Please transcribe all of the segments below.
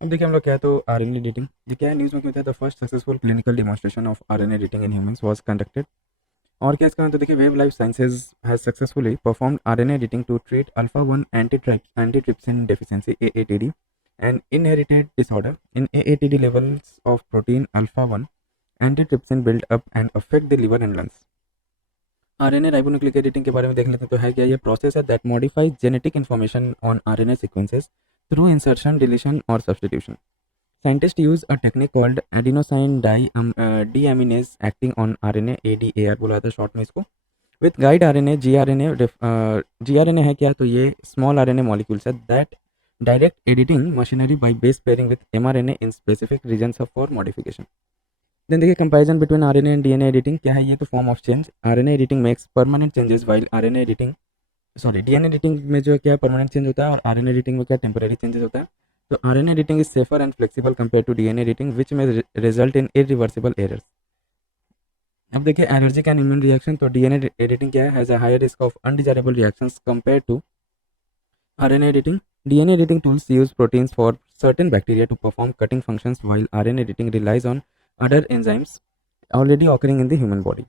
अब देखिए हम लोग क्या है तो आरएनए एडिटिंग ये क्या है न्यूज़ में क्यों था the first successful clinical demonstration of RNA editing in humans was conducted. और क्या इसका तो देखिए Wave Life Sciences has successfully performed RNA editing to treat alpha 1 antitrypsin deficiency AATD an inherited disorder. In AATD, levels of protein alpha 1 antitrypsin build up and affect the liver and lungs. RNA ribonucleic editing के बारे में देख लेते हैं तो है क्या ये प्रोसेस है that modifies genetic information on RNA sequences through insertion deletion और substitution. Scientists use a technique called adenosine deaminase acting on RNA ADAR बोला था शॉर्ट में इसको. With guide RNA gRNA है क्या तो ये small RNA molecules है that direct editing machinery by base pairing with mRNA in specific regions of for modification. Then देखिए comparison between RNA and DNA editing क्या है ये तो form of change. RNA editing makes permanent changes while DNA editing में जो है क्या permanent change होता है और RNA editing में क्या temporary changes होता है. So RNA editing is safer and flexible compared to DNA editing, which may result in irreversible errors. अब देखिए एलर्जिक एंड इम्यून रिएक्शन तो डीएनए एडिटिंग क्या है has a higher risk of undesirable reactions compare to RNA editing. DNA editing tools use proteins for certain bacteria to perform cutting functions while RNA editing relies on other enzymes already occurring in the human body.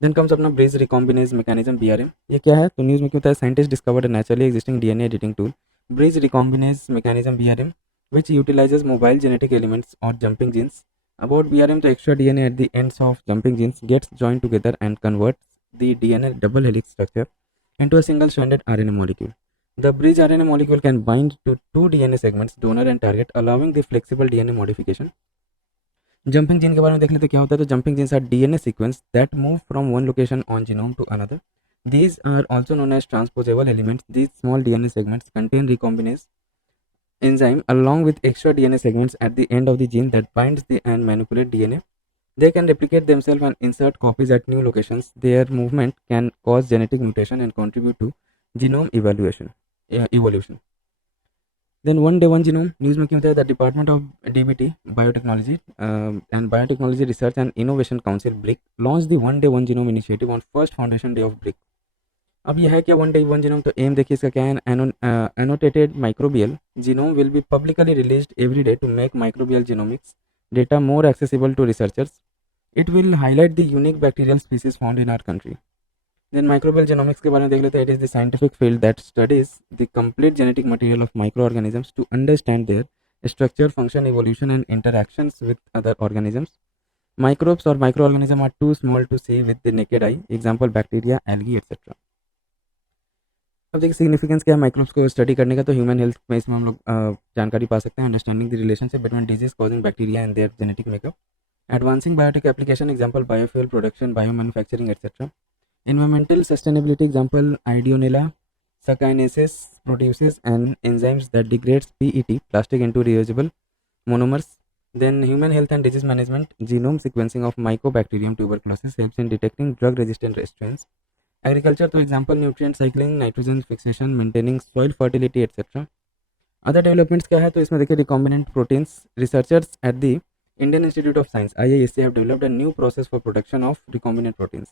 Then comes अपना bridge recombinase mechanism BRM. ये क्या है तो news में क्यों होता है scientist discovered a naturally existing DNA editing tool bridge recombinase mechanism BRM which utilizes mobile genetic elements or jumping genes. About BRM, the extra DNA at the ends of jumping genes gets joined together and converts the DNA double helix structure into a single stranded RNA molecule. The bridge RNA molecule can bind to two DNA segments, donor and target, allowing the flexible DNA modification. Jumping gene के बारे में देख लेते क्या होता है तो jumping genes are DNA sequence that move from one location on genome to another. These are also known as transposable elements. These small DNA segments contain recombinase enzyme along with extra DNA segments at the end of the gene that binds the and manipulate DNA. They can replicate themselves and insert copies at new locations. Their movement can cause genetic mutation and contribute to genome evolution. Then one day one genome news में क्यों होता है the department of DBT biotechnology and biotechnology research and innovation council BRIC launch the one day one genome initiative on first foundation day of BRIC. अब यह है क्या one day one genome तो एम देखिए इसका क्या है annotated microbial genome will be publicly released every day to make microbial genomics data more accessible to researchers. It will highlight the unique bacterial species found in our country. Then microbial genomics के बारे में देख लेते हैं. It is the scientific field that studies the complete genetic material of micro organisms to understand their structure, function, evolution, and interactions with other organisms. Microbes or microorganisms are too small to see with the naked eye. Example bacteria, algae, etc. अब देखिए significance क्या है microbes को study करने का तो human health में इसमें हम लोग जानकारी पा सकते हैं. Understanding the relationship between disease causing bacteria and their genetic makeup. Advancing biotic application example biofuel production, bio manufacturing etcetera. Environmental sustainability example Ideonella succinesis produces an enzymes that degrades PET plastic into reusable monomers. Then human health and disease management genome sequencing of Mycobacterium tuberculosis helps in detecting drug resistant strains. Agriculture to example nutrient cycling, nitrogen fixation, maintaining soil fertility etc. Other developments क्या है तो इसमें देखिए recombinant proteins researchers at the Indian Institute of Science IISc have developed a new process for production of recombinant proteins.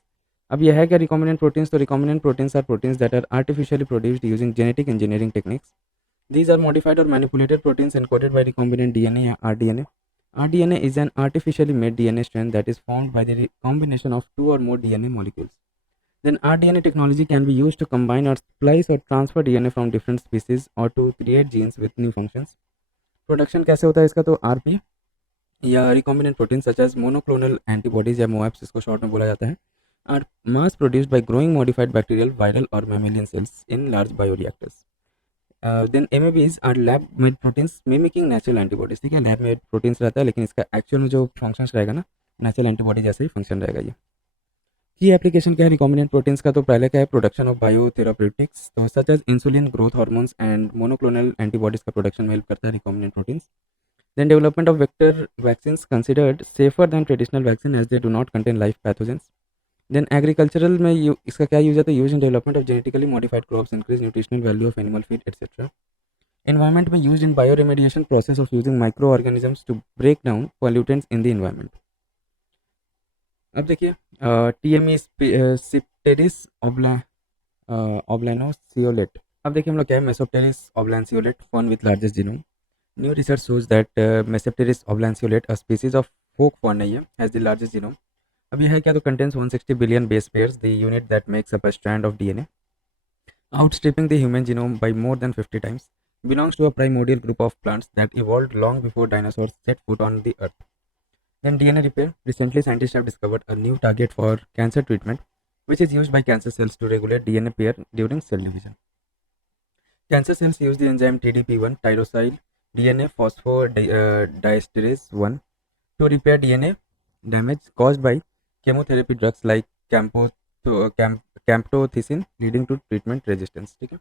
अब यह है क्या recombinant proteins तो recombinant proteins are proteins that are artificially produced using genetic engineering techniques. These are modified or manipulated proteins encoded by recombinant DNA या rDNA. rDNA is an artificially made DNA strand that is formed by the combination of two or more DNA molecules. Then rDNA technology can be used to combine or splice or transfer DNA from different species or to create genes with new functions. Production कैसे होता है इसका तो RP या recombinant protein such as monoclonal antibodies या मोएप्स इसको short में बोला जाता है are mass produced by growing modified bacterial, viral or mammalian cells in large bioreactors. Then MABs are lab made proteins mimicking natural antibodies. ठीक है लैब मेड प्रोटीन्स रहता है लेकिन इसका एक्चुअल में जो फंक्शंस रहेगा ना नेचुरल एंटीबॉडी जैसे ही फंक्शन रहेगा ये. की एप्लीकेशन क्या है रिकॉम्बिनेंट प्रोटीन्स का तो पहले क्या है प्रोडक्शन ऑफ बायोथेराप्यूटिक्स तो such as insulin growth hormones and monoclonal antibodies का प्रोडक्शन में हेल्प करता है recombinant proteins. Then development of vector vaccines considered safer than traditional vaccine as they do not contain live pathogens. Then agricultural में इसका क्या use है use in development of genetically modified crops increase nutritional value of animal feed etcetera. Environment में use in bioremediation process of using micro organisms to break down pollutants in the environment. अब देखिए TME सिप्टेरिस ऑब्लैनोसियोलेट. अब देखिए हम लोग क्या है Tmesipteris oblanceolata one with largest genome. New research shows that Mesopteris oblanceolate, a species of folk fauna, has the largest genome. अब यह क्या तो contains 160 billion base pairs, the unit that makes up a strand of DNA, outstripping the human genome by more than 50 times. Belongs to a primordial group of plants that evolved long before dinosaurs set foot on the earth. Then DNA repair. Recently, scientists have discovered a new target for cancer treatment, which is used by cancer cells to regulate DNA pair during cell division. Cancer cells use the enzyme TDP1, tyrosyl DNA phosphodiesterase 1, to repair DNA damage caused by chemotherapy drugs like camptothecin, leading to treatment resistance. ठीक है?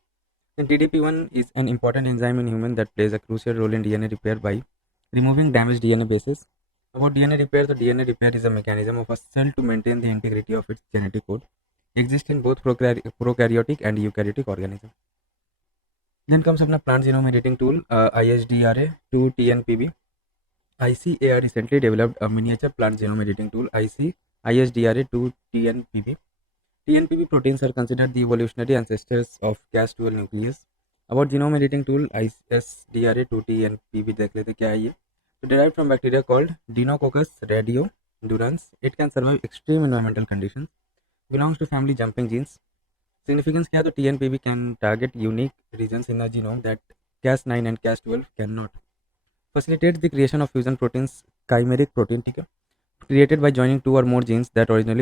Then TDP1 is an important enzyme in human that plays a crucial role in DNA repair by removing damaged DNA bases. About DNA repair, the DNA repair is a mechanism of a cell to maintain the integrity of its genetic code. Exists in both prokaryotic and eukaryotic organisms. Then comes अपना plant genome editing tool, ISDRA2TNPB. ICAR recently developed a miniature plant genome editing tool, ISDRA2TNPB. TNPB proteins are considered the evolutionary ancestors of Cas12 nucleus. About genome editing tool ISDRA2TNPB देख लेते क्या है ये. So derived from bacteria called Deinococcus radiodurans, it can survive extreme environmental conditions. Belongs to family jumping genes. Significance क्या है तो TNPB can target unique regions in a genome that Cas9 and Cas12 cannot. Facilitates the creation of fusion proteins, chimeric protein, ठीक है, created by joining two or more genes that originally